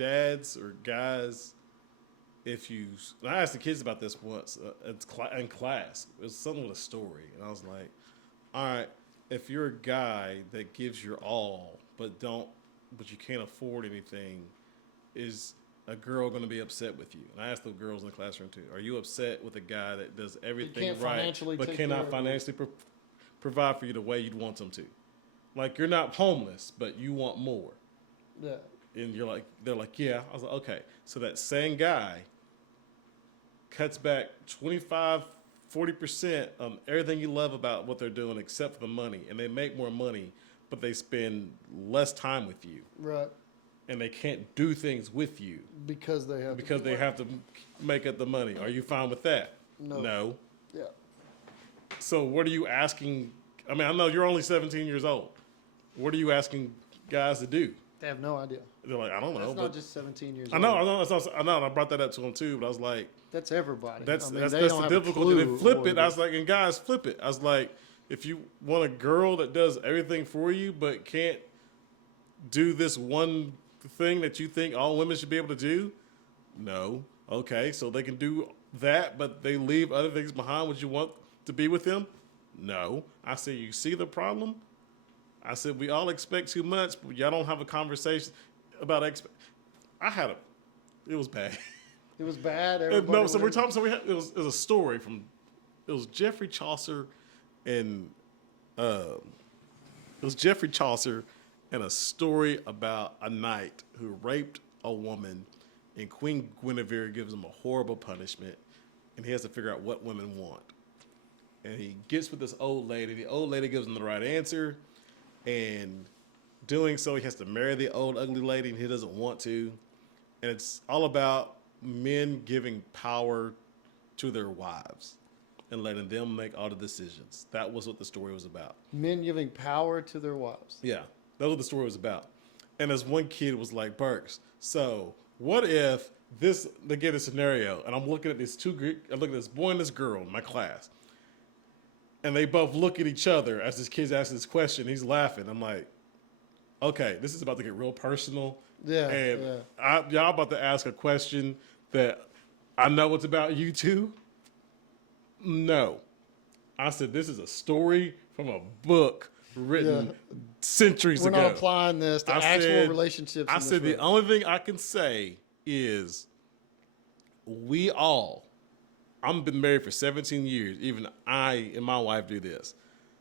dads or guys, if you, and I asked the kids about this once in class. It was something with a story, and I was like, all right, if you're a guy that gives your all, but you can't afford anything, is a girl going to be upset with you? And I asked the girls in the classroom too. Are you upset with a guy that does everything right, but cannot financially provide for you the way you'd want them to? Like, you're not homeless, but you want more. Yeah. And they're like, yeah. I was like, okay. So that same guy cuts back 25, 40% on everything you love about what they're doing except for the money. And they make more money, but they spend less time with you. Right. And they can't do things with you. Because they have to make up the money. Are you fine with that? No. Yeah. So what are you asking? I mean, I know you're only 17 years old. What are you asking guys to do? They have no idea. They're like, I don't know. That's not just 17 years old. I know. And I brought that up to them too. But I was like, that's everybody. That's the difficulty. They flip it. I was like, and guys, flip it. I was like, if you want a girl that does everything for you but can't do this one thing that you think all women should be able to do, no. Okay, so they can do that, but they leave other things behind. Would you want to be with them? No. I said, you see the problem? I said, we all expect too much, but y'all don't have a conversation about it was bad. It was bad? It was a story from, it was Geoffrey Chaucer and, and a story about a knight who raped a woman, and Queen Guinevere gives him a horrible punishment, and he has to figure out what women want. And he gets with this old lady. The old lady gives him the right answer, and doing so, he has to marry the old ugly lady, and he doesn't want to. And it's all about men giving power to their wives and letting them make all the decisions. That was what the story was about. Men giving power to their wives. Yeah, that's what the story was about. And as one kid was like, Burks, so what if they get a scenario, and I'm looking at this boy and this girl in my class, and they both look at each other as this kid's asking this question. He's laughing. I'm like, okay, this is about to get real personal. Yeah. And y'all about to ask a question that I know it's about you two. No. I said, this is a story from a book written centuries ago. We're not applying this to actual relationships. I said, the only thing I can say is I've been married for 17 years. Even I and my wife do this.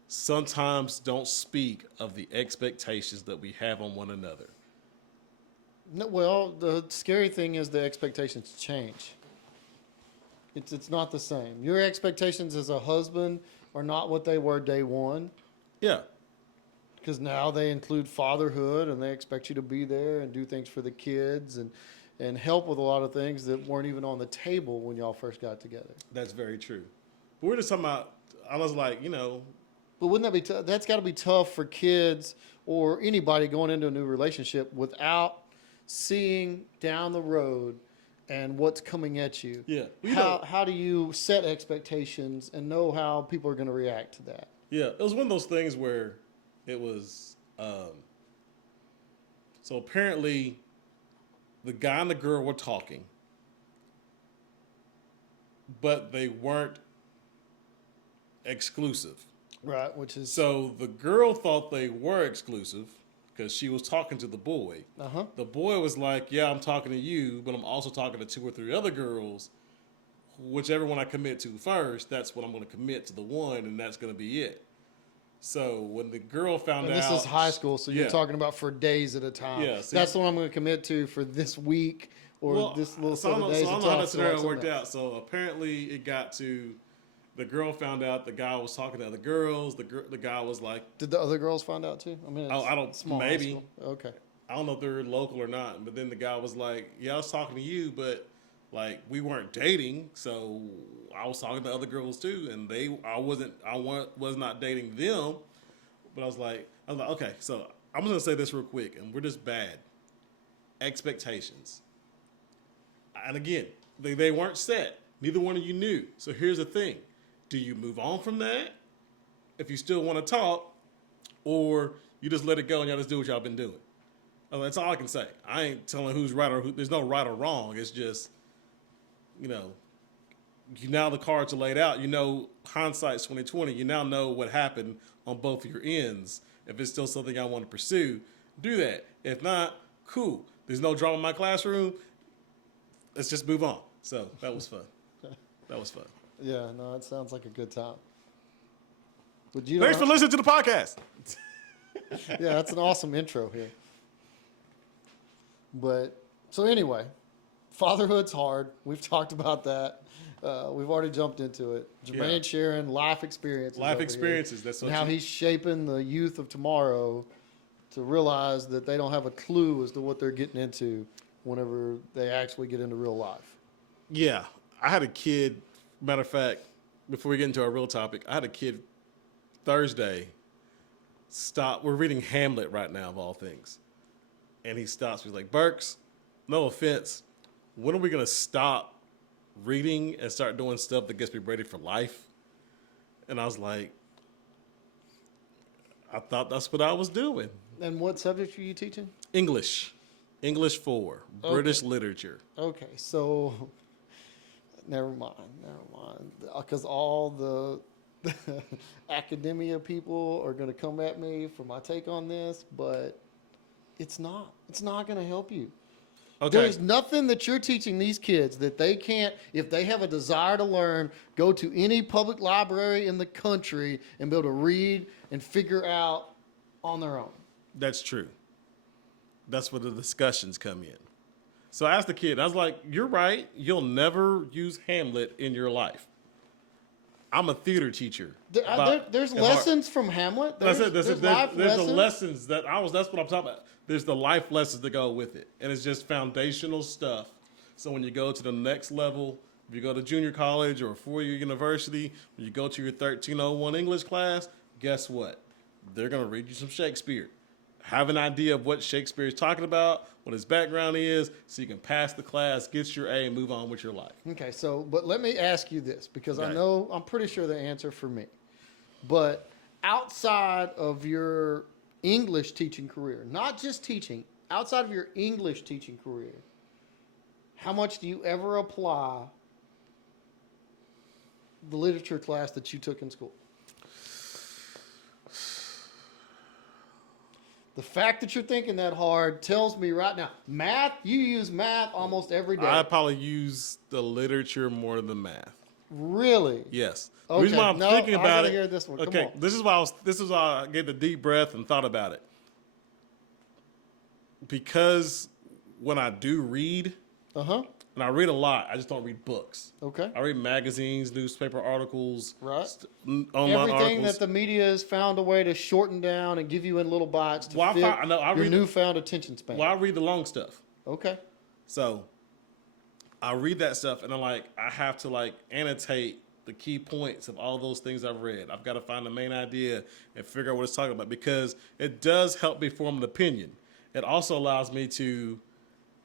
Sometimes don't speak of the expectations that we have on one another. No, well, the scary thing is the expectations change. It's not the same. Your expectations as a husband are not what they were day one. Yeah. Because now they include fatherhood, and they expect you to be there and do things for the kids and help with a lot of things that weren't even on the table when y'all first got together. That's very true. But we're just talking about, I was like, But wouldn't that be that's got to be tough for kids or anybody going into a new relationship without seeing down the road and what's coming at you. Yeah. How do you set expectations and know how people are going to react to that? Yeah, it was one of those things where it was, so apparently the guy and the girl were talking, but they weren't exclusive. Right, which is... So the girl thought they were exclusive because she was talking to the boy. Uh-huh. The boy was like, yeah, I'm talking to you, but I'm also talking to 2 or 3 other girls. Whichever one I commit to first, that's what I'm going to commit to the one, and that's going to be it. So when the girl found out... This is high school, so you're talking about for days at a time. Yeah, that's what I'm going to commit to for this week or this little set of days. So I don't know how that scenario worked out. So apparently it got to... The girl found out the guy was talking to other girls. The guy was like... Did the other girls find out too? I mean, I don't... Small maybe. Okay. I don't know if they're local or not. But then the guy was like, yeah, I was talking to you, but like we weren't dating. So I was talking to other girls too. And I was not dating them. But I was like, okay, so I'm just going to say this real quick. And we're just bad. Expectations. And again, they weren't set. Neither one of you knew. So here's the thing. Do you move on from that if you still want to talk, or you just let it go and y'all just do what y'all been doing? Oh, that's all I can say. I ain't telling who's right or who. There's no right or wrong. It's just, you know, now the cards are laid out. You know, hindsight's 2020. You now know what happened on both of your ends. If it's still something I want to pursue, do that. If not, cool. There's no drama in my classroom. Let's just move on. So that was fun. That was fun. Yeah, no, it sounds like a good time. But you Thanks for listening to the podcast. Yeah, that's an awesome intro here. But so anyway, fatherhood's hard. We've talked about that. We've already jumped into it. Jermaine sharing life experiences. Life experiences. That's and how he's shaping the youth of tomorrow to realize that they don't have a clue as to what they're getting into whenever they actually get into real life. Yeah, I had a kid. Matter of fact, before we get into our real topic, I had a kid Thursday. We're reading Hamlet right now, of all things. And he stops. He's like, Burks, no offense. When are we going to stop reading and start doing stuff that gets me ready for life? And I was like, I thought that's what I was doing. And what subject are you teaching? English 4, British literature. Okay, so never mind. Because all the academia people are going to come at me for my take on this, but it's not going to help you. Okay. There's nothing that you're teaching these kids that they can't, if they have a desire to learn, go to any public library in the country and be able to read and figure out on their own. That's true. That's where the discussions come in. So I asked the kid, I was like, you're right. You'll never use Hamlet in your life. I'm a theater teacher. There's lessons from Hamlet. There's life the lessons. lessons that's what I'm talking about. There's the life lessons that go with it. And it's just foundational stuff. So when you go to the next level, if you go to junior college or a 4-year university, when you go to your 1301 English class, guess what? They're going to read you some Shakespeare. Have an idea of what Shakespeare is talking about, what his background is, so you can pass the class, get your A, and move on with your life. Okay, but let me ask you this, because Okay. I'm pretty sure the answer for me. But outside of your English teaching career, not just teaching, outside of your English teaching career, how much do you ever apply the literature class that you took in school? The fact that you're thinking that hard tells me right now, math, you use math almost every day. I probably use the literature more than the math. Really? Yes. Okay. The reason why I'm thinking I about gotta it. hear this one. Come Okay, on. this is why I gave the deep breath and thought about it. Because when I do read, and I read a lot, I just don't read books. Okay. I read magazines, newspaper articles, Right. online Everything articles. that the media has found a way to shorten down and give you in little bites to Well, fit I your read newfound attention span. Well, I read the long stuff. Okay. So I read that stuff and I have to annotate the key points of all those things I've read. I've got to find the main idea and figure out what it's talking about because it does help me form an opinion. It also allows me to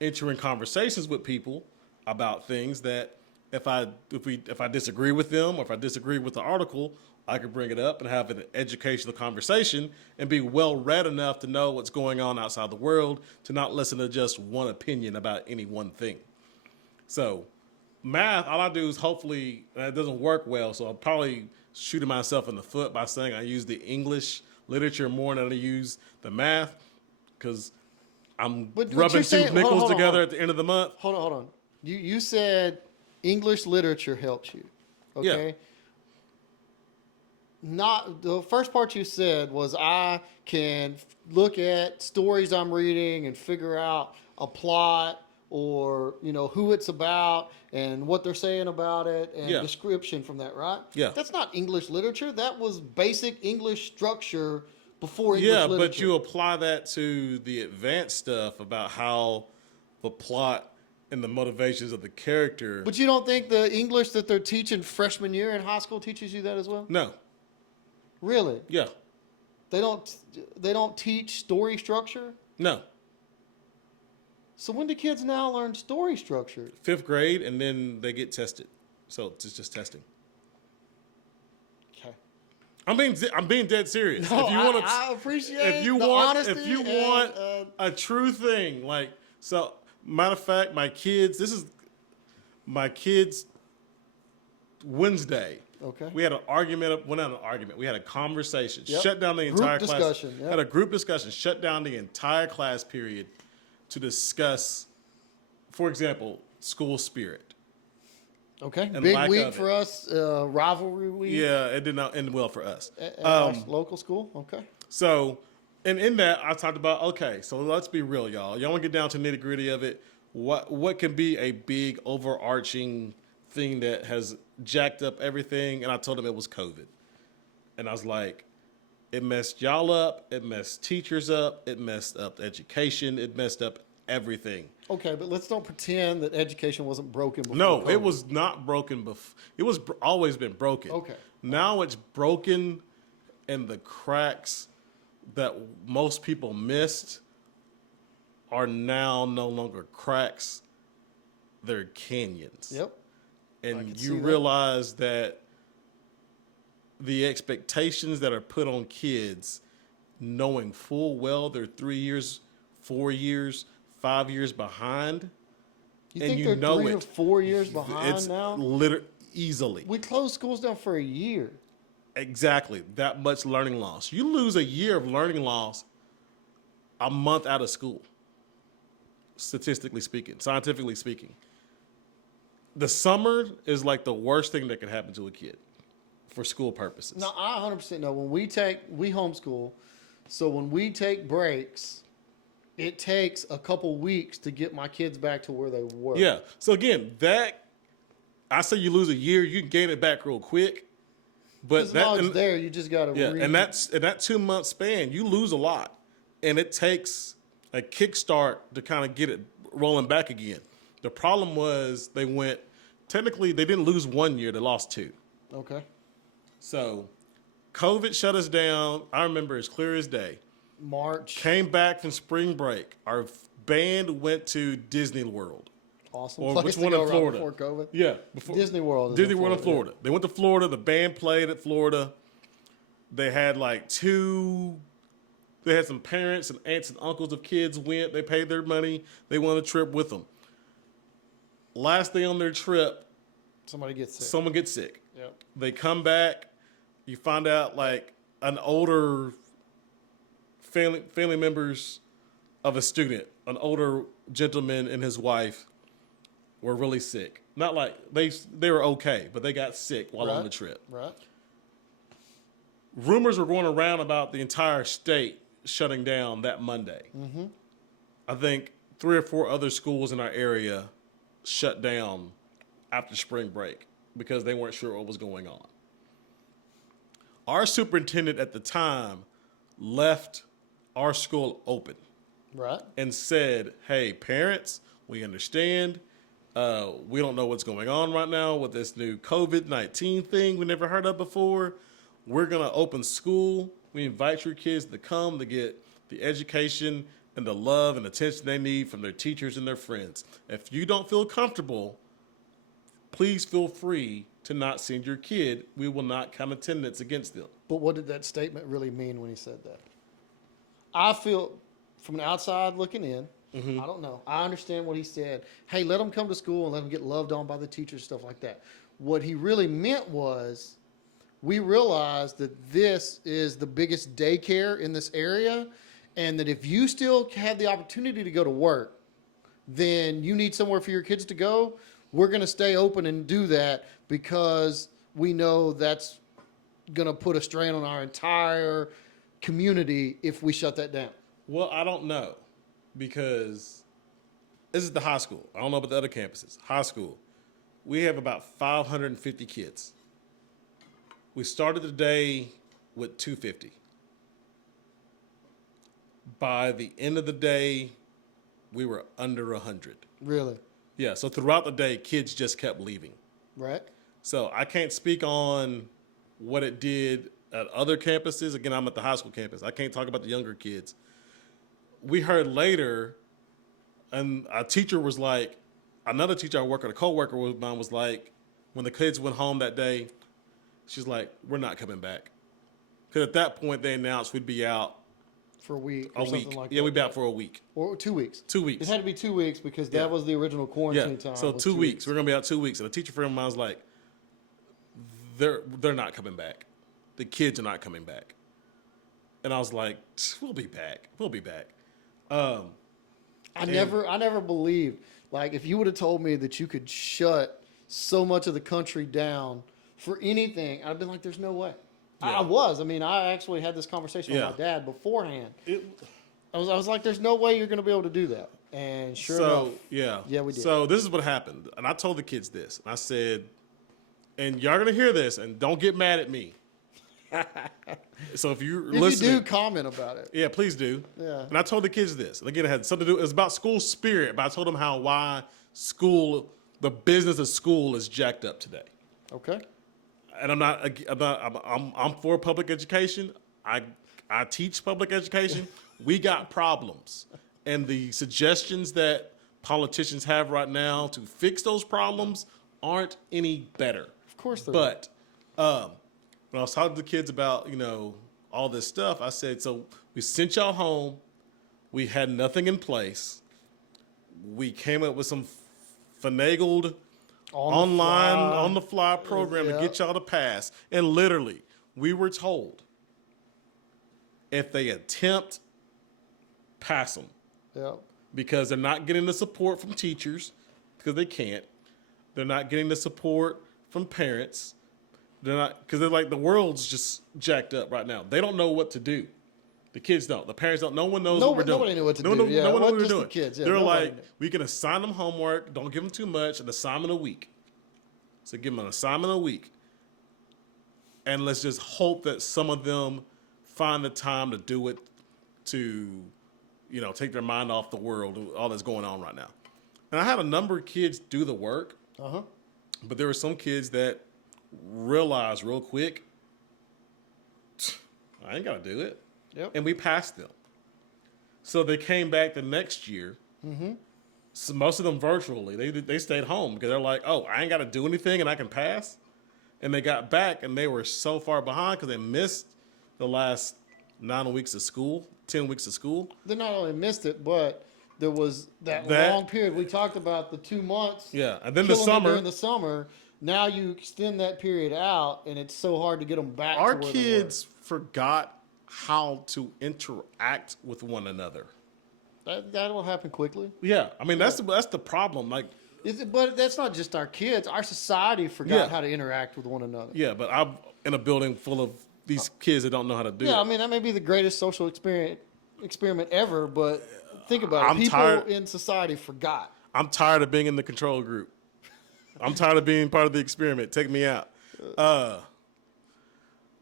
enter in conversations with people about things that if I disagree with them or if I disagree with the article, I could bring it up and have an educational conversation and be well read enough to know what's going on outside the world, to not listen to just one opinion about any one thing. So math, all I do is hopefully, it doesn't work well, so I'm probably shooting myself in the foot by saying I use the English literature more than I use the math because I'm rubbing two nickels together at the end of the month. Hold on. You said English literature helps you. Okay. Yeah. Not the first part you said was I can look at stories I'm reading and figure out a plot or who it's about and what they're saying about it and description from that, right? Yeah. That's not English literature. That was basic English structure before English literature. Yeah, but you apply that to the advanced stuff about how the plot and the motivations of the character. But you don't think the English that they're teaching freshman year in high school teaches you that as well? No. Really? Yeah. They don't teach story structure? No. So when do kids now learn story structure? 5th grade, and then they get tested. So it's just testing. Okay. I'm being dead serious. No, if you want to, I appreciate if you the want, honesty. if you and, want a true thing, like so. Matter of fact, my kids. This is my kids. Wednesday. Okay. We had an argument. Well, not an argument. We had a conversation. Yep. Shut down the Group entire discussion, class. yep. Had a group discussion. Shut down the entire class period to discuss, for example, school spirit. Okay. And Big lack week of for us. Rivalry week. Yeah, it did not end well for us. At our local school. Okay. So, and in that, I talked about, okay, so let's be real, y'all. Y'all want to get down to nitty gritty of it. What can be a big overarching thing that has jacked up everything? And I told them it was COVID. And I was like, it messed y'all up. It messed teachers up. It messed up education. It messed up everything. Okay, but let's don't pretend that education wasn't broken before. No, COVID. it was not broken before. It was always been broken. Okay. Now it's broken, and the cracks that most people missed are now no longer cracks. They're canyons. Yep. I And can you see that. realize that the expectations that are put on kids, knowing full well they're 3 years, 4 years, 5 years behind. You and think you they're know 3 or it. 4 years behind It's now? easily. We closed schools down for a year. Exactly. That much learning loss. You lose a year of learning loss a month out of school, statistically speaking, scientifically speaking. The summer is like the worst thing that can happen to a kid for school purposes. No, I 100% know. When we homeschool, so when we take breaks, it takes a couple weeks to get my kids back to where they were. Yeah. So again, I say you lose a year, you can gain it back real quick. But Because now it's there, you just got to and that's in that 2 month span, you lose a lot, and it takes a kickstart to kind of get it rolling back again. The problem was they didn't lose 1 year, they lost 2. Okay. So COVID shut us down. I remember as clear as day. March. Came back from spring break. Our band went to Disney World. Awesome. Or place which to one go in right Florida? Before COVID. Yeah. Disney World. Is Disney World in Florida. They went to Florida. The band played at Florida. They had they had some parents and aunts and uncles of kids went. They paid their money. They went on a trip with them. Last day on their trip, Somebody gets sick. someone gets sick. Yep. They come back. You find out like an older family members of a student, an older gentleman and his wife were really sick. Not like they were okay, but they got sick while on the trip. Right. Rumors were going around about the entire state shutting down that Monday. Mm-hmm. I think 3 or 4 other schools in our area shut down after spring break because they weren't sure what was going on. Our superintendent at the time left our school open Right. and said, hey, parents, we understand. We don't know what's going on right now with this new COVID-19 thing we never heard of before. We're going to open school. We invite your kids to come to get the education and the love and attention they need from their teachers and their friends. If you don't feel comfortable, please feel free to not send your kid. We will not count attendance against them. But what did that statement really mean when he said that? I feel, from the outside looking in, I don't know. I understand what he said. Hey, let them come to school and let them get loved on by the teachers, stuff like that. What he really meant was, we realized that this is the biggest daycare in this area, and that if you still have the opportunity to go to work, then you need somewhere for your kids to go. We're going to stay open and do that because we know that's going to put a strain on our entire community if we shut that down. Well, I don't know because this is the high school. I don't know about the other campuses. High school. We have about 550 kids. We started the day with 250. By the end of the day, we were under 100. Really? Yeah, so throughout the day, kids just kept leaving. Right? So I can't speak on what it did at other campuses. Again, I'm at the high school campus. I can't talk about the younger kids. We heard later, and a teacher was like, another teacher I work with, a co-worker of mine was like, when the kids went home that day, she's like, we're not coming back. Because at that point, they announced we'd be out for a week or a something week. like Yeah, that. we'd be out for a week. Or 2 weeks. 2 weeks. It had to be 2 weeks because Yeah. that was the original quarantine Yeah. time. So was 2 weeks. We're gonna be out 2 weeks, and a teacher friend of mine was like, "They're not coming back. The kids are not coming back." And I was like, "We'll be back. We'll be back." I never believed, like, if you would have told me that you could shut so much of the country down for anything, I'd been like, there's no way. Yeah. I actually had this conversation Yeah. with my dad beforehand. I was like, there's no way you're going to be able to do that. And sure enough, yeah, we did. So this is what happened, and I told the kids this, and I said, and y'all gonna hear this, and don't get mad at me. So if you're listening, you do comment about it. yeah, please do. Yeah. And I told the kids this. And again, it had something to do. It was about school spirit, but I told them why school, the business of school, is jacked up today. Okay. And I'm for public education. I teach public education. We got problems, and the suggestions that politicians have right now to fix those problems aren't any better. Of course they're But when I was talking to the kids about, all this stuff, I said, so we sent y'all home. We had nothing in place. We came up with some finagled online, on the fly program to get y'all to pass. And literally, we were told if they attempt, pass them. Yep. Because they're not getting the support from teachers, because they can't. They're not getting the support from parents. They're not, because they're like, the world's just jacked up right now. They don't know what to do. The kids don't. The parents don't. No one knows what we're doing. Nobody knew what to do. No one knew what we were just doing. The kids. Yeah, they're nobody like, knew. we can assign them homework. Don't give them too much. An assignment a week. So give them an assignment a week. And let's just hope that some of them find the time to do it to, take their mind off the world, all that's going on right now. And I had a number of kids do the work. Uh-huh. But there were some kids that realized real quick, I ain't got to do it. Yep. And we passed them. So they came back the next year. Mm-hmm. So most of them virtually. They stayed home because they're like, oh, I ain't got to do anything and I can pass. And they got back and they were so far behind because they missed the last 9 weeks of school, 10 weeks of school. They not only missed it, but there was that long period. We talked about the 2 months. Yeah, and then the summer. During the summer, now you extend that period out, and it's so hard to get them back. Our to where kids forgot how to interact with one another. That will happen quickly. Yeah, I mean that's the problem. Like, but that's not just our kids. Our society forgot how to interact with one another. Yeah, but I'm in a building full of these kids that don't know how to do it. Yeah, I mean that may be the greatest social experiment ever, but think about it. People in society forgot. I'm tired of being in the control group. I'm tired of being part of the experiment. Take me out.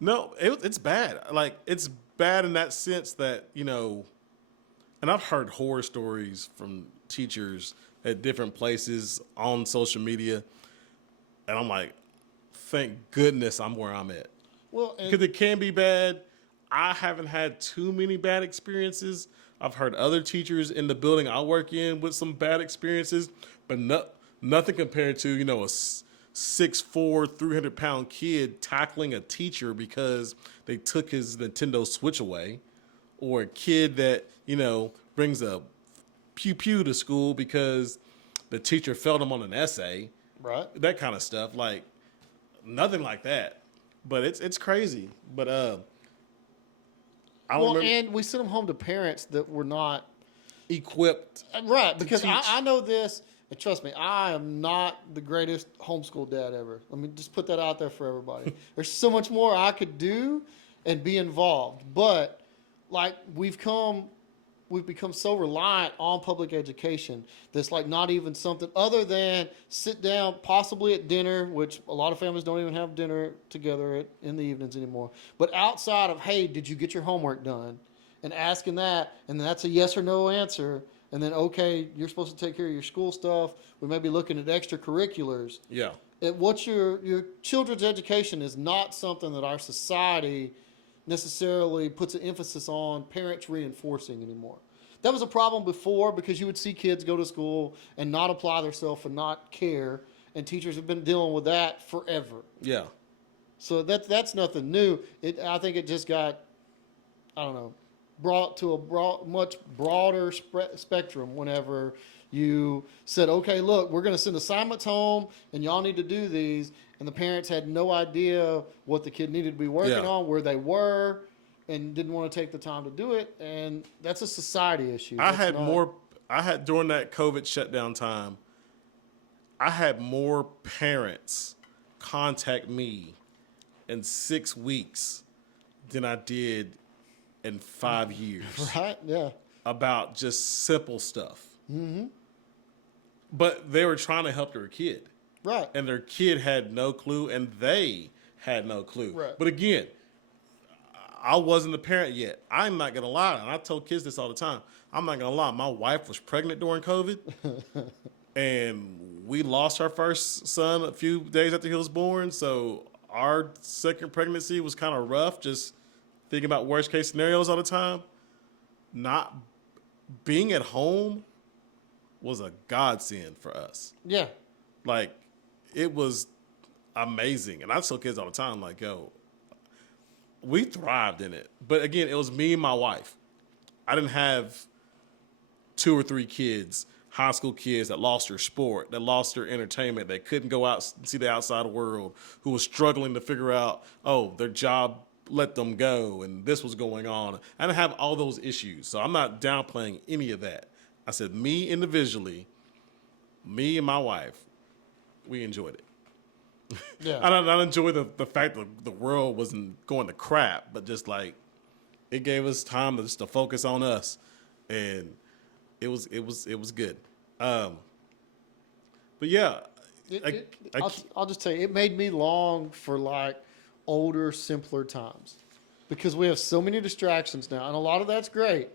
No, it's bad. Like, it's bad in that sense that, and I've heard horror stories from teachers at different places on social media. And I'm like, thank goodness I'm where I'm at. Well, because it can be bad. I haven't had too many bad experiences. I've heard other teachers in the building I work in with some bad experiences, but nothing compared to, a 6'4", 300-pound kid tackling a teacher because they took his Nintendo Switch away, or a kid that, brings a pew-pew to school because the teacher failed him on an essay. Right. That kind of stuff. Like, nothing like that. But it's crazy. But and we sent them home to parents that were not equipped. Right, because I know this, and trust me, I am not the greatest homeschool dad ever. Let me just put that out there for everybody. There's so much more I could do and be involved. But like we've become so reliant on public education that's like not even something other than sit down possibly at dinner, which a lot of families don't even have dinner together in the evenings anymore. But outside of, hey, did you get your homework done? And asking that, and that's a yes or no answer. And then, okay, you're supposed to take care of your school stuff. We may be looking at extracurriculars. Yeah. What's your children's education is not something that our society necessarily puts an emphasis on parents reinforcing anymore. That was a problem before because you would see kids go to school and not apply themselves and not care, and teachers have been dealing with that forever. Yeah. So that's nothing new. I think it just got, I don't know, brought to a much broader spectrum whenever you said, okay, look, we're going to send assignments home and y'all need to do these. And the parents had no idea what the kid needed to be working Yeah. on, where they were, and didn't want to take the time to do it. And that's a society issue. I That's had not, more. I had during that COVID shutdown time. I had more parents contact me in 6 weeks than I did in 5 years right? Yeah. about just simple stuff. Mm-hmm. But they were trying to help their kid, Right. and their kid had no clue, and they had no clue. Right. But again, I wasn't a parent yet. I'm not gonna lie, and I tell kids this all the time. I'm not gonna lie. My wife was pregnant during COVID, and we lost our first son a few days after he was born. So our second pregnancy was kind of rough. Just thinking about worst case scenarios all the time. Not being at home was a godsend for us. Yeah. Like, it was amazing. And I tell kids all the time, like, yo, we thrived in it. But again, it was me and my wife. I didn't have 2 or 3 kids, high school kids that lost their sport, that lost their entertainment, that couldn't go out and see the outside world, who was struggling to figure out, oh, their job let them go and this was going on. I didn't have all those issues. So I'm not downplaying any of that. I said, me individually, me and my wife, we enjoyed it. Yeah. I don't enjoy the fact that the world wasn't going to crap, but just like it gave us time to just to focus on us, and it was good. But yeah, I'll just tell you, it made me long for like older, simpler times because we have so many distractions now, and a lot of that's great.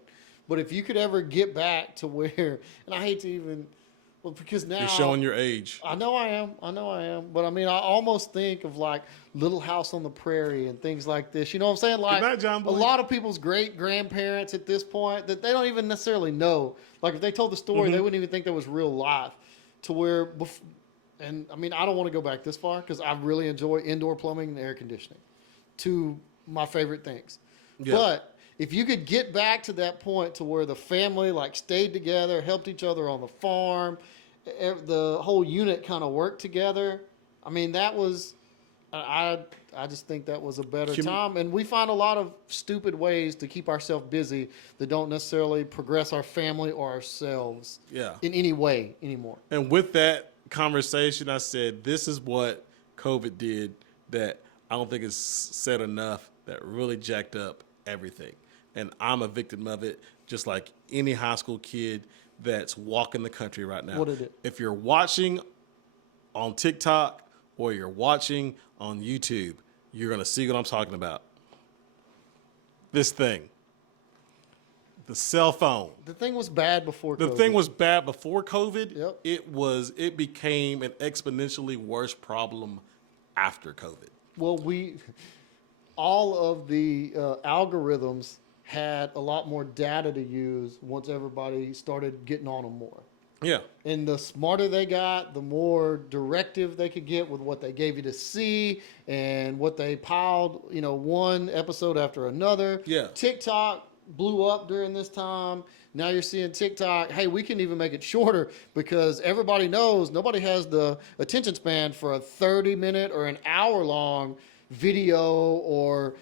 But if you could ever get back to where, and I hate to even, well, because now you're showing your age. I know I am. But I mean, I almost think of like Little House on the Prairie and things like this. You know what I'm saying? Like Good night, John a Boy. lot of people's great grandparents at this point that they don't even necessarily know. Like if they told the story, they wouldn't even think that was real life. To where, and I mean, I don't want to go back this far because I really enjoy indoor plumbing and air conditioning, two my favorite things. Yeah. But if you could get back to that point to where the family like stayed together, helped each other on the farm, the whole unit kind of worked together. I mean, that was, I just think that was a better time. And we find a lot of stupid ways to keep ourselves busy that don't necessarily progress our family or ourselves in any way anymore. And with that conversation, I said, this is what COVID did that I don't think is said enough that really jacked up everything. And I'm a victim of it, just like any high school kid that's walking the country right now. What did it? If you're watching on TikTok or you're watching on YouTube, you're going to see what I'm talking about. This thing. The cell phone. The thing was bad before The COVID. thing was bad before COVID. Yep. It became an exponentially worse problem after COVID. Well, all of the algorithms had a lot more data to use once everybody started getting on them more. Yeah. And the smarter they got, the more directive they could get with what they gave you to see and what they piled, one episode after another. Yeah. TikTok blew up during this time. Now you're seeing TikTok, hey, we can even make it shorter because everybody knows nobody has the attention span for a 30-minute or an hour-long video or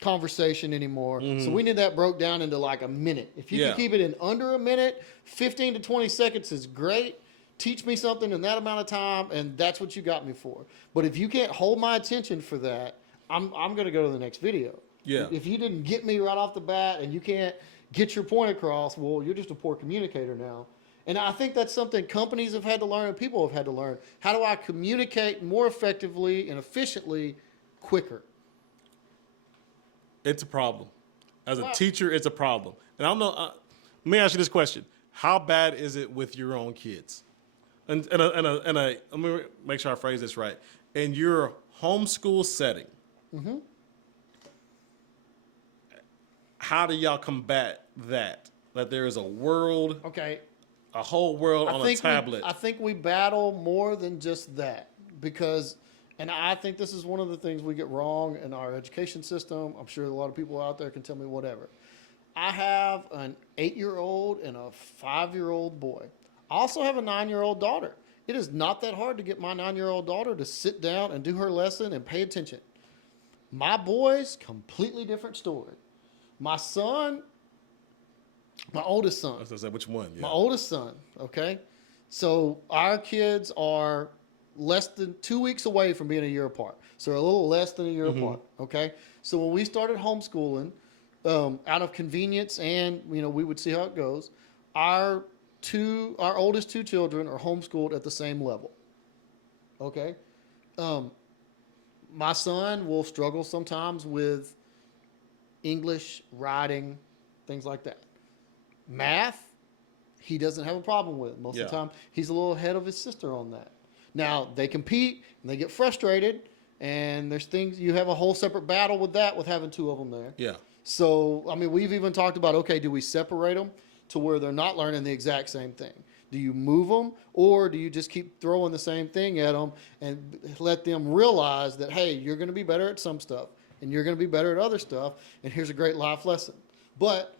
conversation anymore. So we need that broke down into like a minute. If you can keep it in under a minute, 15 to 20 seconds is great. Teach me something in that amount of time, and that's what you got me for. But if you can't hold my attention for that, I'm going to go to the next video. Yeah. If you didn't get me right off the bat and you can't get your point across, well, you're just a poor communicator now. And I think that's something companies have had to learn and people have had to learn. How do I communicate more effectively and efficiently quicker? It's a problem. As a teacher, it's a problem. And I don't know, let me ask you this question. How bad is it with your own kids? And let me make sure I phrase this right. In your homeschool setting, how do y'all combat that? That there is a world, a whole world on a tablet. I think we battle more than just that because And I think this is one of the things we get wrong in our education system. I'm sure a lot of people out there can tell me whatever. I have an 8-year-old and a 5-year-old boy. I also have a 9-year-old daughter. It is not that hard to get my 9-year-old daughter to sit down and do her lesson and pay attention. My boys, completely different story. My son, my oldest son. I was gonna say which one? Yeah. My oldest son, okay? So our kids are less than 2 weeks away from being a year apart. So they're a little less than a year apart, okay? So when we started homeschooling, out of convenience and, we would see how it goes, our oldest two children are homeschooled at the same level, okay? My son will struggle sometimes with English, writing, things like that. Math, he doesn't have a problem with. Most of the time, he's a little ahead of his sister on that. Now, they compete, and they get frustrated, and there's things, you have a whole separate battle with that, with having two of them there. Yeah. So, I mean, we've even talked about, okay, do we separate them to where they're not learning the exact same thing? Do you move them, or do you just keep throwing the same thing at them and let them realize that, hey, you're going to be better at some stuff, and you're going to be better at other stuff, and here's a great life lesson. But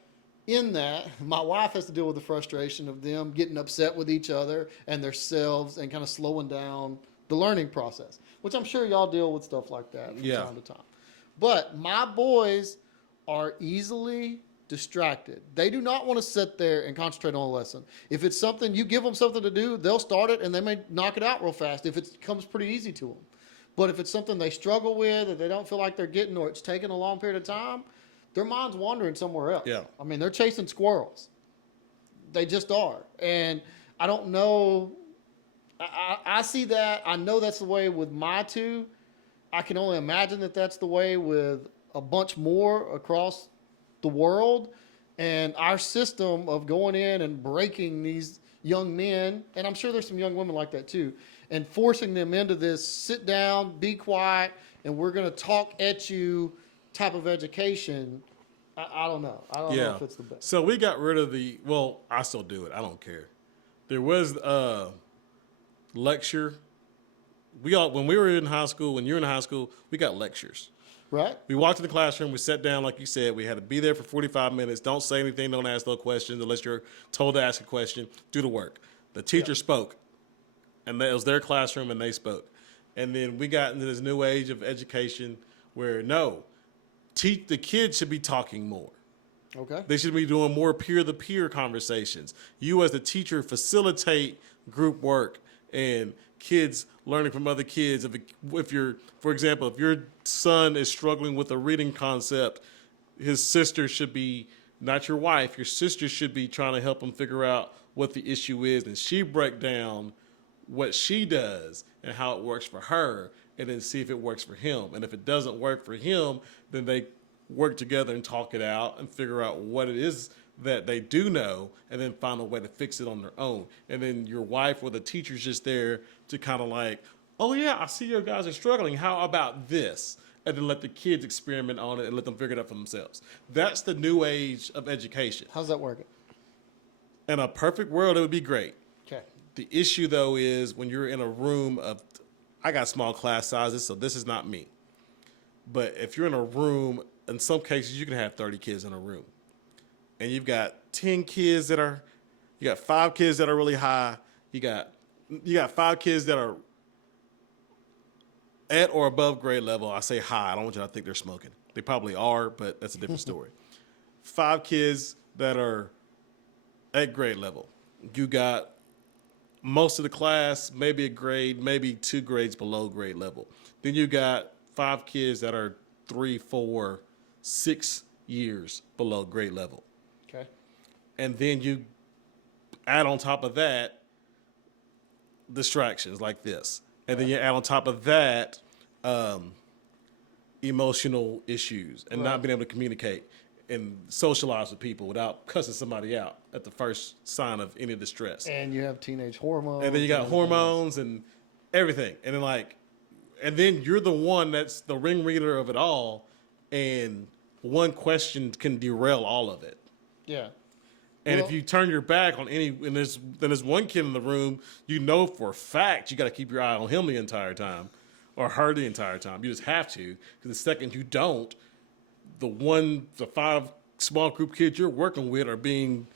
in that, my wife has to deal with the frustration of them getting upset with each other and themselves and kind of slowing down the learning process, which I'm sure y'all deal with stuff like that from time to time. But my boys are easily distracted. They do not want to sit there and concentrate on a lesson. If it's something, you give them something to do, they'll start it and they may knock it out real fast if it comes pretty easy to them. But if it's something they struggle with or they don't feel like they're getting, or it's taking a long period of time, their mind's wandering somewhere else. Yeah. I mean, they're chasing squirrels. They just are. And I don't know. I see that. I know that's the way with my two. I can only imagine that that's the way with a bunch more across the world. And our system of going in and breaking these young men, and I'm sure there's some young women like that too, and forcing them into this sit down, be quiet, and we're going to talk at you type of education. I don't know. I don't know if it's the best. So we got rid of I still do it. I don't care. There was a lecture. When we were in high school, when you were in high school, we got lectures. Right. We walked in the classroom, we sat down, like you said, we had to be there for 45 minutes. Don't say anything, don't ask no questions unless you're told to ask a question. Do the work. The teacher spoke, and it was their classroom, and they spoke. And then we got into this new age of education where, the kids should be talking more. Okay. They should be doing more peer-to-peer conversations. You as the teacher facilitate group work and kids learning from other kids. If you're, for example, if your son is struggling with a reading concept, his sister should be, not your wife, your sister should be trying to help him figure out what the issue is, and she break down what she does and how it works for her, and then see if it works for him. And if it doesn't work for him, then they work together and talk it out and figure out what it is that they do know, and then find a way to fix it on their own. And then your wife or the teacher's just there to kind of like, oh yeah, I see your guys are struggling. How about this? And then let the kids experiment on it and let them figure it out for themselves. That's the new age of education. How's that working? In a perfect world, it would be great. Okay. The issue, though, is when you're in a room I got small class sizes, so this is not me. But if you're in a room, in some cases, you can have 30 kids in a room. And you've got 10 kids you got 5 kids that are really high. You got 5 kids that are at or above grade level. I say high. I don't want you to think they're smoking. They probably are, but that's a different story. 5 kids that are at grade level. You got most of the class, maybe a grade, maybe 2 grades below grade level. Then you got 5 kids that are 3, 4, 6 years below grade level. Okay. And then you add on top of that distractions like this. And then you add on top of that emotional issues and not being able to communicate and socialize with people without cussing somebody out at the first sign of any distress. And you have teenage hormones. And then you got hormones and everything. And then you're the one that's the ringleader of it all, and one question can derail all of it. Yeah. And if you turn your back on and there's one kid in the room, for a fact you got to keep your eye on him the entire time. or her the entire time. You just have to, because the second you don't, the 5 small group kids you're working with are being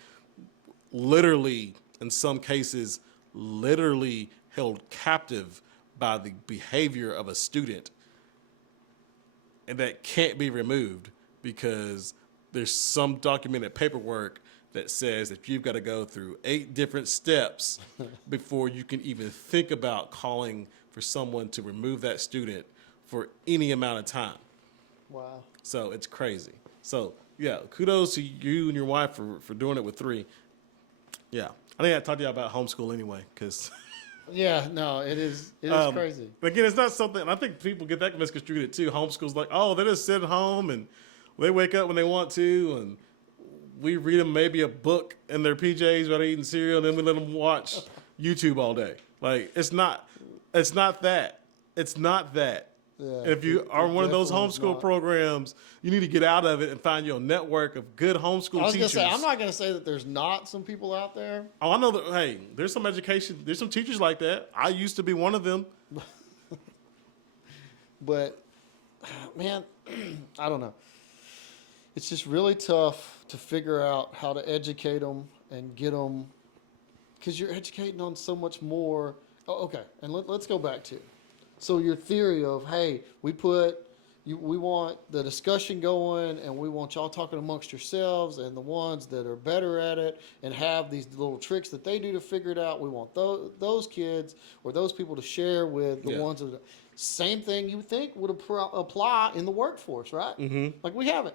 literally, in some cases, literally held captive by the behavior of a student, and that can't be removed because there's some documented paperwork that says that you've got to go through 8 different steps before you can even think about calling for someone to remove that student for any amount of time. Wow. So it's crazy. So yeah, kudos to you and your wife for doing it with 3. Yeah, I think I talked to you about homeschool anyway, because Yeah, no, it is crazy. again, it's not something. And I think people get that misconstrued too. Homeschool's like, oh, they just sit at home and they wake up when they want to, and we read them maybe a book in their PJs while they're eating cereal, and then we let them watch YouTube all day. Like it's not that. It's not that. Yeah, If you are one of those definitely is homeschool not. programs, you need to get out of it and find your network of good homeschool I was teachers. gonna say, I'm not gonna say that there's not some people out there. Oh, I know that. Hey, there's some education. There's some teachers like that. I used to be one of them. But man, I don't know. It's just really tough to figure out how to educate them and get them, because you're educating on so much more. Oh, okay, and let's go back to, so your theory of, hey, we want the discussion going, and we want y'all talking amongst yourselves, and the ones that are better at it and have these little tricks that they do to figure it out, we want those kids or those people to share with the ones that. Same thing you would think would apply in the workforce, right? Mm-hmm. Like we have it.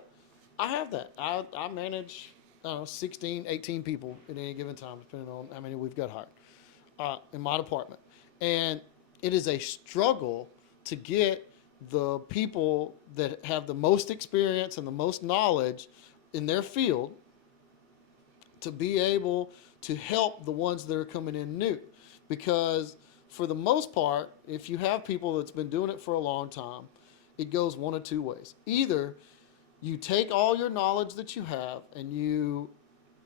I have that. I manage, I don't know, 16, 18 people at any given time, depending on how many we've got hired in my department. And it is a struggle to get the people that have the most experience and the most knowledge in their field to be able to help the ones that are coming in new. Because for the most part, if you have people that's been doing it for a long time, it goes one of 2 ways. Either you take all your knowledge that you have and you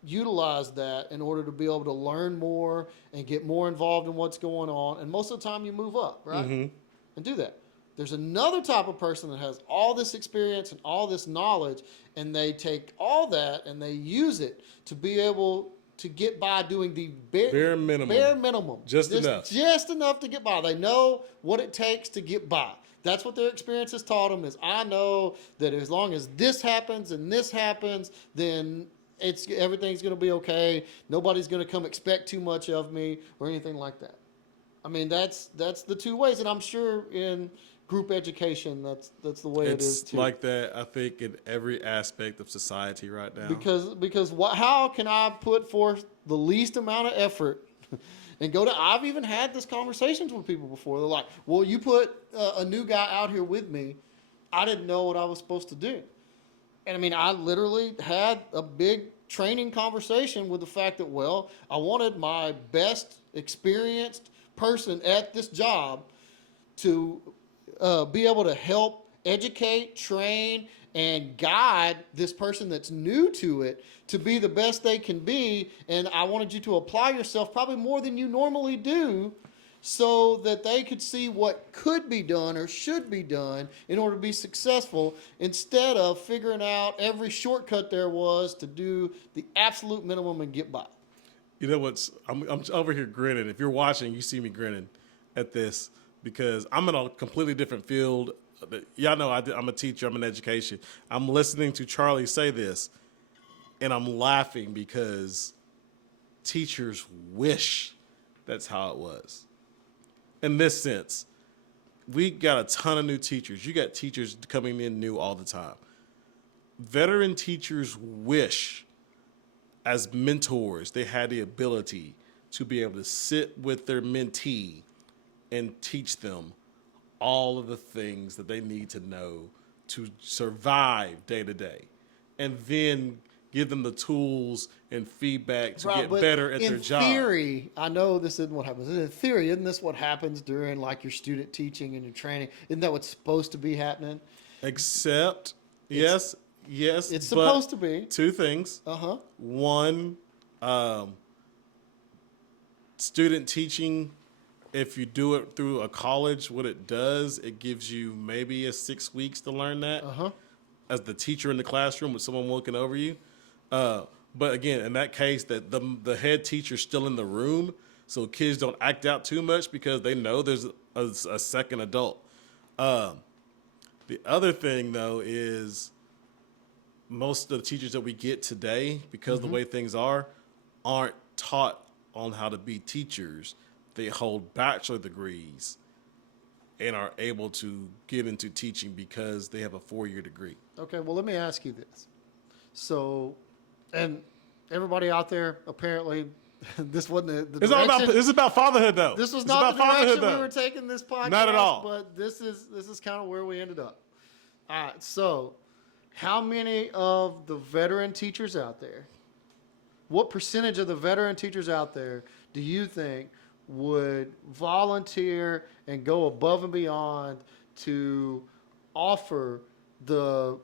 utilize that in order to be able to learn more and get more involved in what's going on, and most of the time you move up, right? Mm-hmm. And do that. There's another type of person that has all this experience and all this knowledge, and they take all that and they use it to be able to get by doing the bare minimum. Just enough. Just enough to get by. They know what it takes to get by. That's what their experience has taught them, is I know that as long as this happens and this happens, then everything's going to be okay. Nobody's going to come expect too much of me or anything like that. I mean, that's the 2 ways, and I'm sure in group education, that's the way it is too. It's like that, I think, in every aspect of society right now. Because how can I put forth the least amount of effort and go to? I've even had this conversations with people before. They're like, "Well, you put a new guy out here with me. I didn't know what I was supposed to do." And I mean, I literally had a big training conversation with the fact that, well, I wanted my best experienced person at this job to be able to help educate, train, and guide this person that's new to it to be the best they can be. And I wanted you to apply yourself probably more than you normally do, so that they could see what could be done or should be done in order to be successful, instead of figuring out every shortcut there was to do the absolute minimum and get by. You know what's? I'm over here grinning. If you're watching, you see me grinning at this because I'm in a completely different field. Y'all know I'm a teacher. I'm in education. I'm listening to Charlie say this, and I'm laughing because teachers wish that's how it was. In this sense, we got a ton of new teachers. You got teachers coming in new all the time. Veteran teachers wish, as mentors, they had the ability to be able to sit with their mentee and teach them all of the things that they need to know to survive day to day, and then give them the tools and feedback to get better at their job. In theory, I know this isn't what happens. In theory, isn't this what happens during like your student teaching and your training? Isn't that what's supposed to be happening? Except, yes, it's supposed to be 2 things. One, student teaching if you do it through a college, what it does, it gives you maybe a 6 weeks to learn that as the teacher in the classroom with someone looking over you. But again, in that case, that the head teacher's still in the room, so kids don't act out too much because they know there's a second adult. The other thing, though, is most of the teachers that we get today, because the way things aren't taught on how to be teachers. They hold bachelor degrees and are able to get into teaching because they have a 4-year degree. Okay, well, let me ask you this. So, and everybody out there, apparently, this wasn't the direction. This is about fatherhood, though. This was not the direction we were taking this podcast. Not at all. But this is kind of where we ended up. All right, so how many of the veteran teachers out there, what percentage of the veteran teachers out there do you think would volunteer and go above and beyond to offer the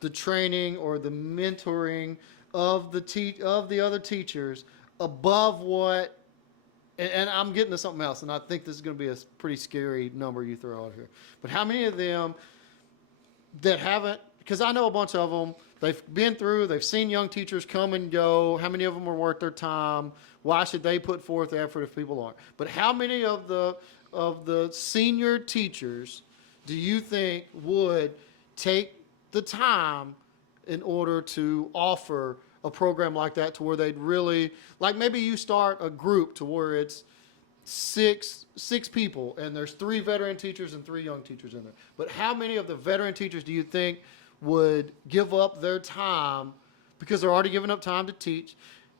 the training or the mentoring of the other teachers above what? And I'm getting to something else, and I think this is going to be a pretty scary number you throw out here. But how many of them that haven't? Because I know a bunch of them. They've been through. They've seen young teachers come and go. How many of them are worth their time? Why should they put forth effort if people aren't? But how many of the senior teachers do you think would take the time in order to offer a program like that, to where they'd really, like, maybe you start a group to where it's six people and there's 3 veteran teachers and 3 young teachers in there. But how many of the veteran teachers do you think would give up their time, because they're already giving up time to teach?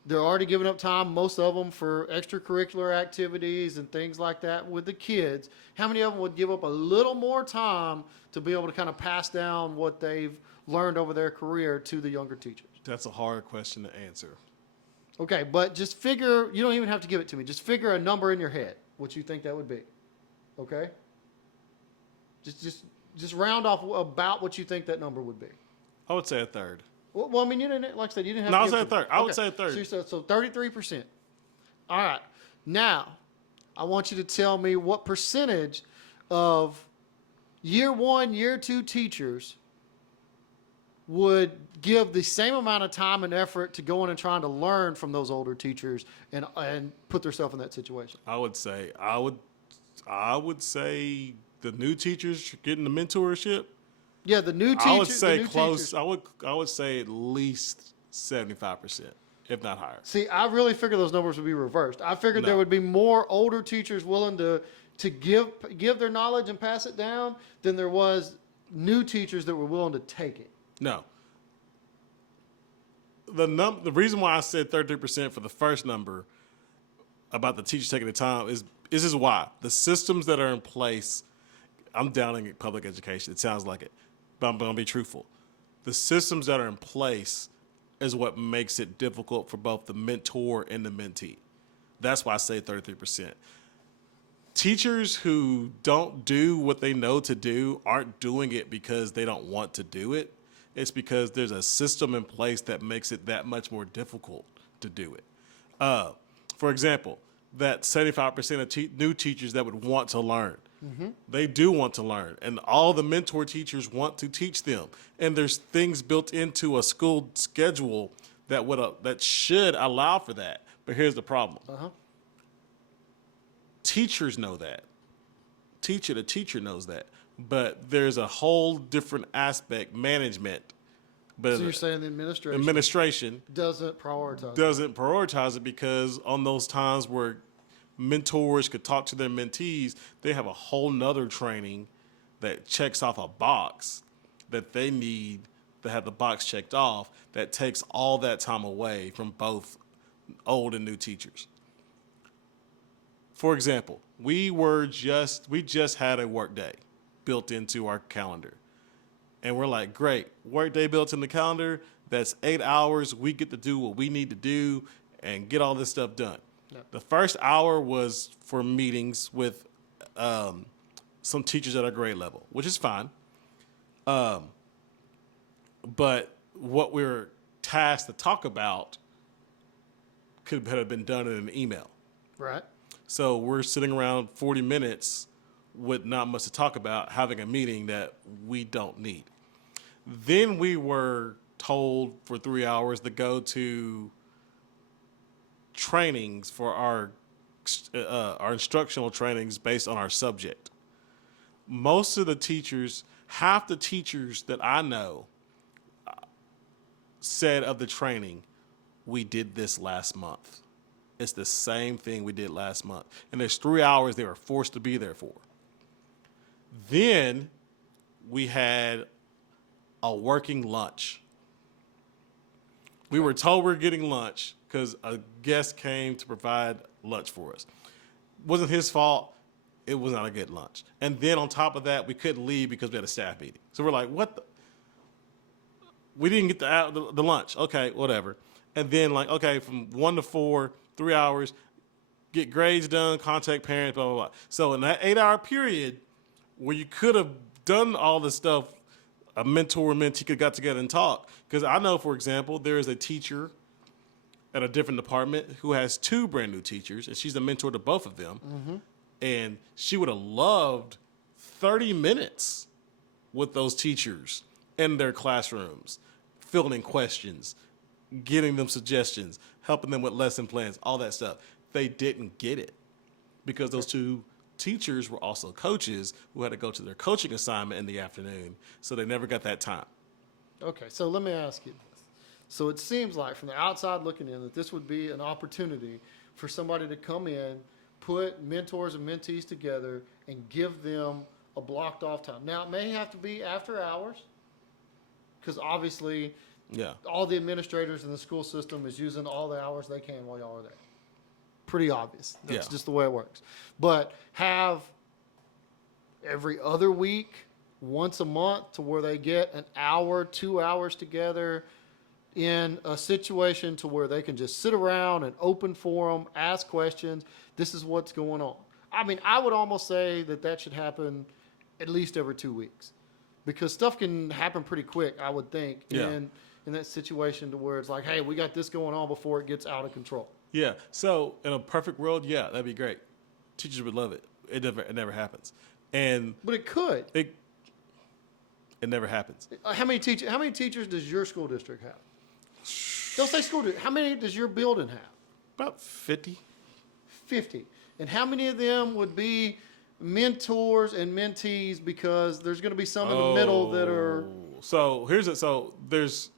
They're already giving up time, most of them, for extracurricular activities and things like that with the kids. How many of them would give up a little more time to be able to kind of pass down what they've learned over their career to the younger teachers? That's a hard question to answer. Okay, but just figure, you don't even have to give it to me. Just figure a number in your head, what you think that would be. Okay? Just round off about what you think that number would be. I would say a third. Well, I mean, you didn't, like I said, you didn't have No, to I would give say a it to me. third. I would say a third. So you said, so 33%. All right. Now, I want you to tell me what percentage of year 1, year 2 teachers would give the same amount of time and effort to going and trying to learn from those older teachers and put themselves in that situation. I would say the new teachers getting the mentorship. Yeah, the new teachers. I would say close. I would say at least 75%, if not higher. See, I really figured those numbers would be reversed. I figured there would be more older teachers willing to give their knowledge and pass it down than there was new teachers that were willing to take it. No. The reason why I said 33% for the first number about the teachers taking the time is why the systems that are in place. I'm downing public education. It sounds like it, but I'm going to be truthful. The systems that are in place is what makes it difficult for both the mentor and the mentee. That's why I say 33%. Teachers who don't do what they know to do aren't doing it because they don't want to do it. It's because there's a system in place that makes it that much more difficult to do it. For example, that 75% of new teachers that would want to learn. Mm-hmm. They do want to learn, and all the mentor teachers want to teach them. And there's things built into a school schedule that should allow for that. But here's the problem. Teachers know that. The teacher knows that. But there's a whole different aspect, management. But so you're saying the administration doesn't prioritize it because on those times where mentors could talk to their mentees, they have a whole nother training that checks off a box that they need to have the box checked off that takes all that time away from both old and new teachers. For example, we just had a work day built into our calendar. And we're like, great, work day built in the calendar. That's 8 hours. We get to do what we need to do and get all this stuff done. Yep. The first hour was for meetings with some teachers at our grade level, which is fine. But what we were tasked to talk about could have been done in an email. Right. So we're sitting around 40 minutes with not much to talk about, having a meeting that we don't need. Then we were told for 3 hours to go to trainings for our instructional trainings based on our subject. Most of the teachers, half the teachers that I know said of the training, we did this last month. It's the same thing we did last month. And there's 3 hours they were forced to be there for. Then we had a working lunch. We were told we were getting lunch because a guest came to provide lunch for us. Wasn't his fault. It was not a good lunch. And then on top of that, we couldn't leave because we had a staff meeting. So we're like, what the? We didn't get the lunch. Okay, whatever. And then like, okay, from 1 to 4, 3 hours, get grades done, contact parents, blah, blah, blah. So in that 8-hour period where you could have done all this stuff, a mentor and mentee could have got together and talk. Because I know, for example, there is a teacher at a different department who has 2 brand new teachers, and she's a mentor to both of them. Mm-hmm. And she would have loved 30 minutes with those teachers in their classrooms, filling questions, getting them suggestions, helping them with lesson plans, all that stuff. They didn't get it because those 2 teachers were also coaches who had to go to their coaching assignment in the afternoon, so they never got that time. Okay, so let me ask you this. So it seems like from the outside looking in that this would be an opportunity for somebody to come in, put mentors and mentees together, and give them a blocked off time. Now, it may have to be after hours, because obviously all the administrators in the school system is using all the hours they can while y'all are there. Pretty obvious. That's just the way it works. But have every other week, once a month, to where they get an hour, 2 hours together in a situation to where they can just sit around and open forum, ask questions. This is what's going on. I mean, I would almost say that should happen at least every 2 weeks, because stuff can happen pretty quick, I would think, in that situation to where it's like, hey, we got this going on before it gets out of control. Yeah. So in a perfect world, that'd be great. Teachers would love it. It never happens. But it could. It never happens. How many teachers does your school district have? Don't say school district. How many does your building have? About 50. 50. And how many of them would be mentors and mentees, because there's going to be some in the middle that are... So there's...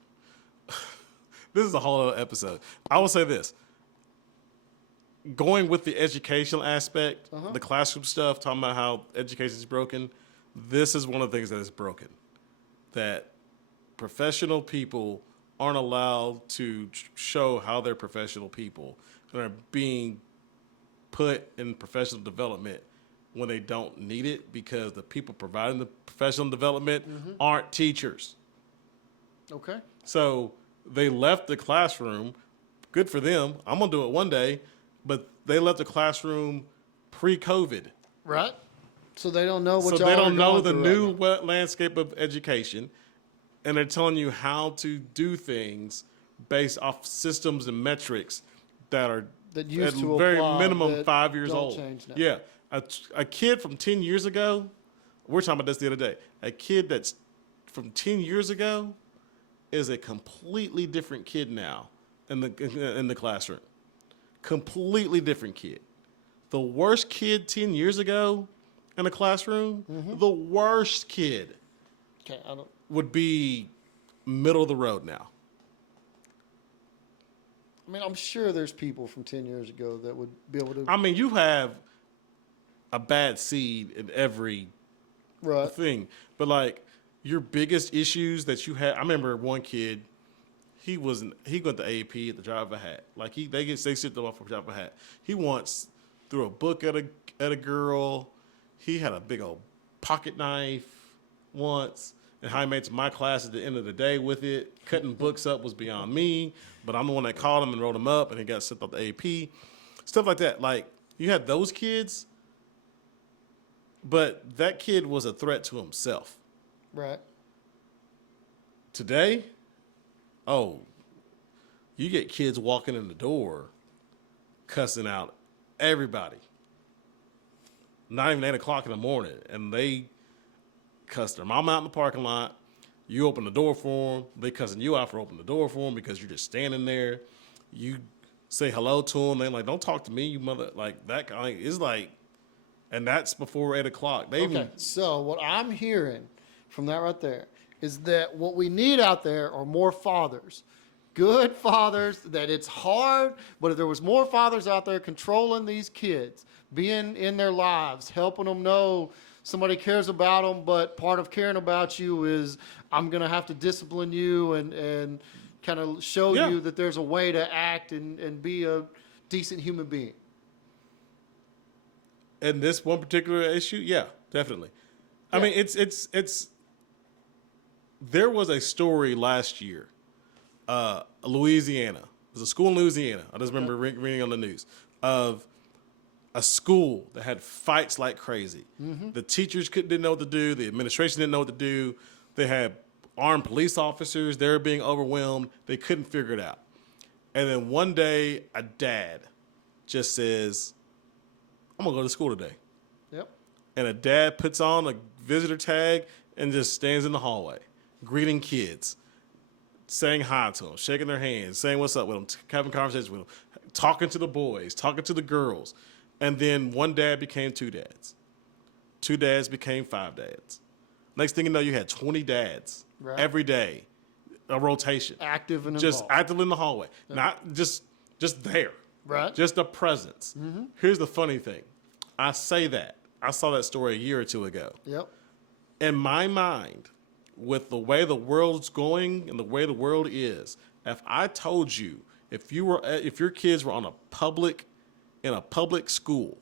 This is a whole other episode. I will say this. Going with the educational aspect, the classroom stuff, talking about how education is broken, this is one of the things that is broken. That professional people aren't allowed to show how they're professional people and are being put in professional development when they don't need it, because the people providing the professional development aren't teachers. Okay. So they left the classroom. Good for them. I'm going to do it one day. But they left the classroom pre-COVID. Right. So they don't know what So they don't know the through new right landscape of education. And they're telling you how to do things based off systems and metrics that used at to very apply, minimum that 5 years don't old. change now. Yeah. A kid from 10 years ago, we were talking about this the other day. A kid that's from 10 years ago is a completely different kid now in the classroom. Completely different kid. The worst kid 10 years ago in a classroom, the worst kid would be middle of the road now. I mean, I'm sure there's people from 10 years ago that would be able to... I mean, you have a bad seed in every thing. But, like, your biggest issues that you had... I remember one kid, he got the AAP at the drop of a hat. Like, they sit them off for the drop of a hat. He once threw a book at a girl. He had a big old pocket knife once. And how he made it to my class at the end of the day with it. Cutting books up was beyond me. But I'm the one that called him and wrote him up, and he got sent off the AP. Stuff like that. Like, you had those kids, but that kid was a threat to himself. Right. Today, you get kids walking in the door cussing out everybody. not even 8 o'clock in the morning, and they cuss their mom out in the parking lot. You open the door for them. They cussing you out for opening the door for them because you're just standing there. You say hello to them. They're like, "Don't talk to me, you mother." Like that kind of, it's like, and that's before 8 o'clock. They Okay, even so what I'm hearing from that right there is that what we need out there are more fathers. Good fathers, that it's hard, but if there was more fathers out there controlling these kids, being in their lives, helping them know somebody cares about them, but part of caring about you is I'm going to have to discipline you and kind of show Yeah. you that there's a way to act and be a decent human being. in this one particular issue, yeah, definitely. I Yeah. mean, it's. There was a story last year, Louisiana. There's a school in Louisiana. I just remember reading on the news of a school that had fights like crazy. The teachers didn't know what to do. The administration didn't know what to do. They had armed police officers. They were being overwhelmed. They couldn't figure it out. And then one day, a dad just says, "I'm gonna go to school today." Yep. And a dad puts on a visitor tag and just stands in the hallway, greeting kids, saying hi to them, shaking their hands, saying what's up with them, having conversations with them, talking to the boys, talking to the girls. And then one dad became two dads. Two dads became five dads. Next thing you know, you had 20 dads Right. every day, a rotation. Active and Just involved. active in the hallway, not just there. Right. Just a presence. Here's the funny thing. I say that. I saw that story a year or two ago. Yep. In my mind, with the way the world's going and the way the world is, if I told you if your kids were in a public school,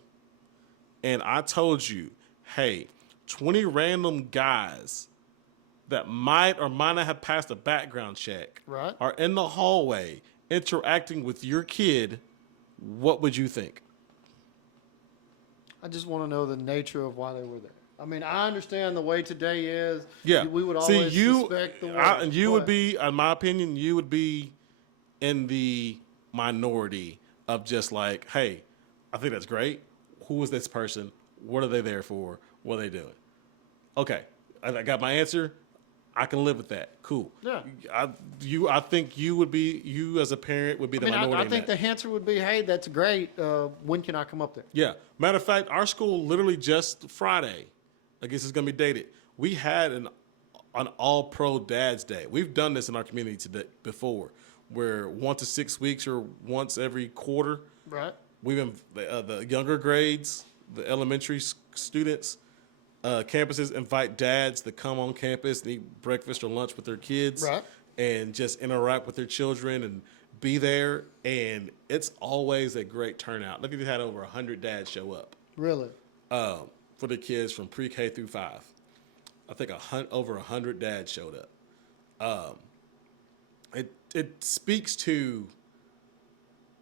and I told you, hey, 20 random guys that might or might not have passed a background check Right. are in the hallway interacting with your kid, what would you think? I just want to know the nature of why they were there. I mean, I understand the way today is. Yeah. We would See, always suspect the worst. and you would but- be, in my opinion, you would be in the minority of just like, hey, I think that's great. Who is this person? What are they there for? What are they doing? Okay, I got my answer. I can live with that. Cool. Yeah. I think you as a parent would be the I mean, minority. I in think that. the answer would be, hey, that's great. When can I come up there? Yeah. Matter of fact, our school literally just Friday, I guess it's going to be dated. We had an all-pro dads day. We've done this in our community today before, where 1 to 6 weeks or once every quarter, Right. we've been the younger grades, the elementary students, campuses invite dads to come on campus and eat breakfast or lunch with their kids, Right. and just interact with their children and be there. And it's always a great turnout. Look, we had over 100 dads show up Really. for the kids from pre-K through 5. I think over 100 dads showed up. It speaks to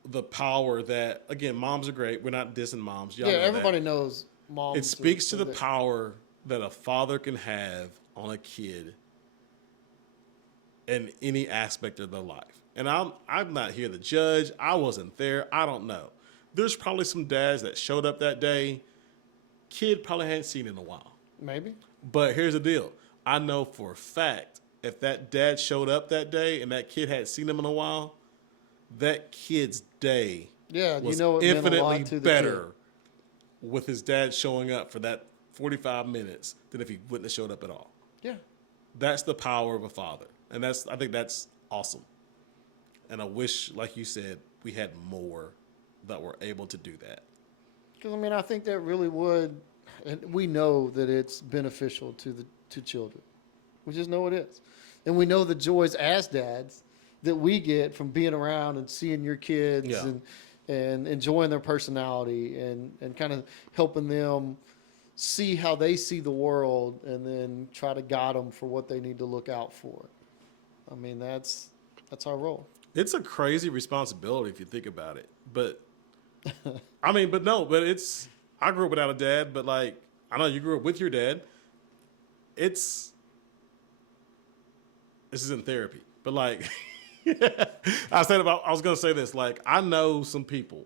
the power that, again, moms are great. We're not dissing moms. Y'all Yeah, know that. everybody knows moms. It speaks to are the there. power that a father can have on a kid in any aspect of their life. And I'm not here to judge. I wasn't there. I don't know. There's probably some dads that showed up that day. Kid probably hadn't seen in a while. Maybe. But here's the deal. I know for a fact if that dad showed up that day and that kid hadn't seen him in a while, that kid's day Yeah, was you know, it meant a infinitely lot to the better kid. with his dad showing up for that 45 minutes than if he wouldn't have showed up at all. Yeah. That's the power of a father. And I think that's awesome. And I wish, like you said, we had more that were able to do that. Because I mean, I think that really would, and we know that it's beneficial to children. We just know it is, and we know the joys as dads that we get from being around and seeing your kids Yeah. and enjoying their personality and kind of helping them see how they see the world and then try to guide them for what they need to look out for. I mean, that's our role. It's a crazy responsibility if you think about it. But, I grew up without a dad, but like, I know you grew up with your dad. This isn't therapy, but like, I was going to say this, like, I know some people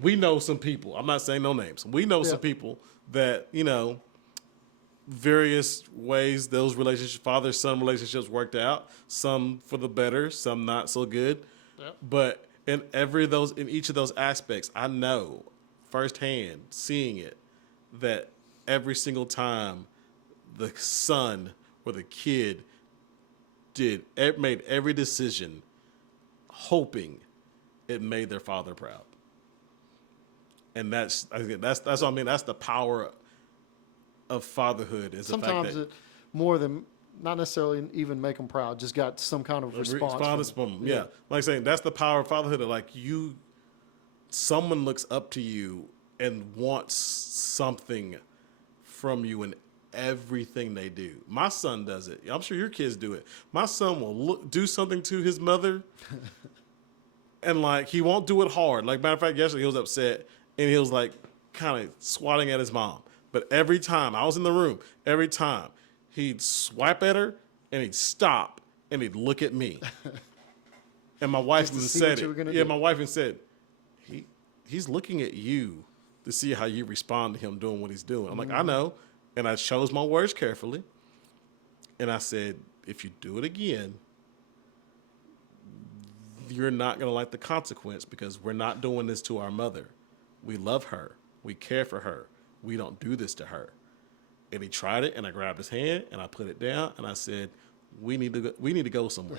we know some people. I'm not saying no names. We know Yeah. some people that, various ways those relationships, father-son relationships worked out. Some for the better, some not so good. Yep. But in each of those aspects, I know firsthand, seeing it, that every single time the son or the kid made every decision hoping it made their father proud. And that's what I mean. That's the power of fatherhood. Is Sometimes the fact it more than not necessarily even make them proud. Just got some kind of response. from them. Yeah, like saying that's the power of fatherhood. Like someone looks up to you and wants something from you in everything they do. My son does it. I'm sure your kids do it. My son will do something to his mother, and like he won't do it hard. Like matter of fact, yesterday he was upset and he was like kind of swatting at his mom. But every time I was in the room, every time he'd swipe at her and he'd stop and he'd look at me. And my wife even said it. Yeah, my wife even said, he's looking at you to see how you respond to him doing what he's doing. I'm like, I know. And I chose my words carefully. And I said, if you do it again, you're not going to like the consequence because we're not doing this to our mother. We love her. We care for her. We don't do this to her. And he tried it, and I grabbed his hand, and I put it down, and I said, we need to go somewhere.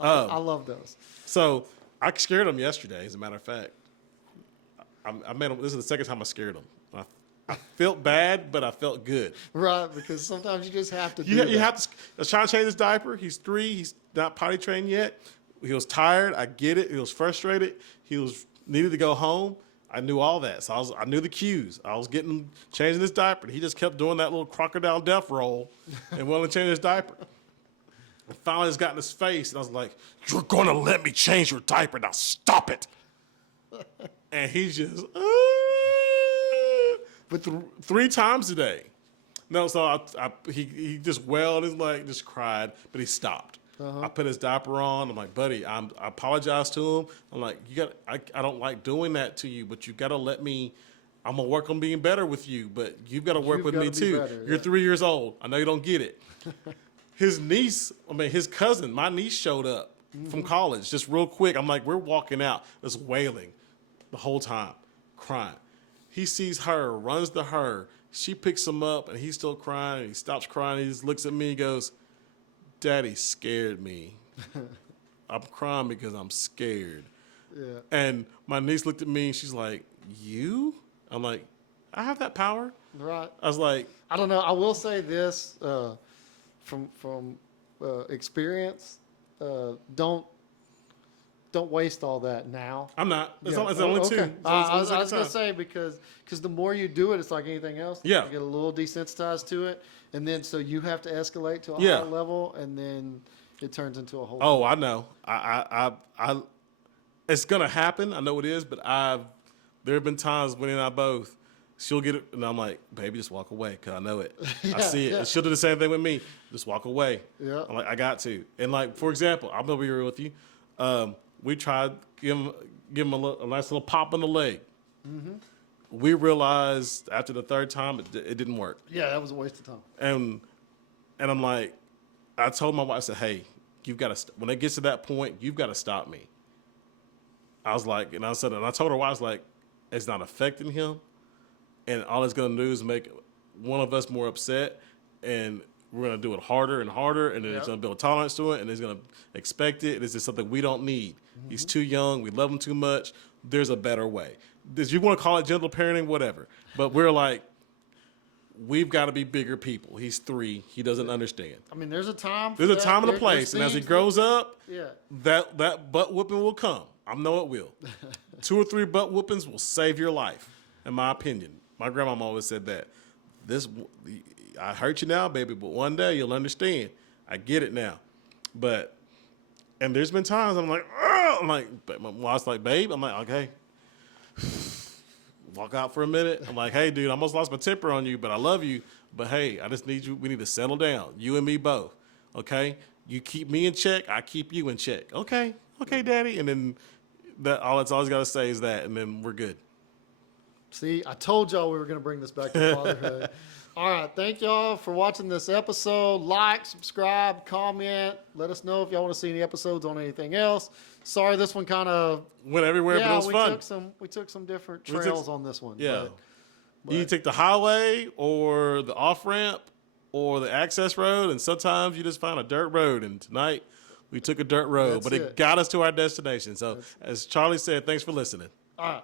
I love those. So I scared him yesterday, as a matter of fact. I made him. This is the second time I scared him. I felt bad, but I felt good. Right, because sometimes you just have to do You that. have to. I was trying to change his diaper. He's 3. He's not potty trained yet. He was tired. I get it. He was frustrated. He needed to go home. I knew all that. So I knew the cues. I was changing his diaper. He just kept doing that little crocodile death roll and wouldn't change his diaper. And finally just got in his face, and I was like, you're going to let me change your diaper. Now stop it. And he just, but 3 times a day. No, so he just wailed, his like just cried, but he stopped. I put his diaper on. I'm like, buddy, I apologize to him. I'm like, I don't like doing that to you, but you got to let me. I'm gonna work on being better with you, but you've got to work with me too. Better, You're 3 years old. I know you don't get it. His cousin, my niece showed up from college just real quick. I'm like, we're walking out, just wailing the whole time, crying. He sees her, runs to her. She picks him up, and he's still crying. And he stops crying. He just looks at me and goes, Daddy scared me. I'm crying because I'm scared. Yeah. And my niece looked at me and she's like, you? I'm like, I have that power. Right. I was like, I don't know. I will say this from experience. Don't waste all that now. I'm not. It's Yeah. only 2. Okay. I was going to say because the more you do it, it's like anything else. Yeah. You get a little desensitized to it. And then so you have to escalate to a Yeah. higher level, and then it turns into a whole. oh, I know. I it's gonna happen. I know it is, but there have been times when and I both. She'll get it, and I'm like, baby, just walk away, cause I know it. I see it. Yeah. And she'll do the same thing with me. Just walk away. Yeah. I'm like, I got to. And like, for example, I'm gonna be real with you. We tried give him a nice little pop in the leg. Mm-hmm. We realized after the 3rd time it didn't work. Yeah, that was a waste of time. And I'm like, I told my wife, I said, hey, you've got to, when it gets to that point, you've got to stop me. I was like, and I told her why. I was like, it's not affecting him. And all it's going to do is make one of us more upset. And we're going to do it harder and harder. And then it's going to build tolerance to it. And it's going to expect it. It's just something we don't need. Mm-hmm. He's too young. We love him too much. There's a better way. You want to call it gentle parenting, whatever. But we're like, we've got to be bigger people. He's 3. He doesn't understand. I mean, there's a time. There's a time and a place. And as he grows up, yeah, that butt whooping will come. I know it will. 2 or 3 butt whoopings will save your life, in my opinion. My grandmama always said that. I hurt you now, baby, but one day you'll understand. I get it now. And there's been times I'm like, but my wife's like, babe, I'm like, okay. Walk out for a minute. I'm like, hey, dude, I almost lost my temper on you, but I love you. But hey, I just need you. We need to settle down. You and me both. Okay? You keep me in check. I keep you in check. Okay, daddy. And then That's all he's got to say is that, and then we're good. See, I told y'all we were going to bring this back to fatherhood. All right. Thank y'all for watching this episode. Like, subscribe, comment. Let us know if y'all want to see any episodes on anything else. Sorry, this one kind of Went everywhere, but it was fun. We took some different trails on this one. Yeah. But you take the highway or the off ramp or the access road, and sometimes you just find a dirt road. And tonight we took a dirt road, but it got us to our destination. So, as Charlie said, thanks for listening. all right.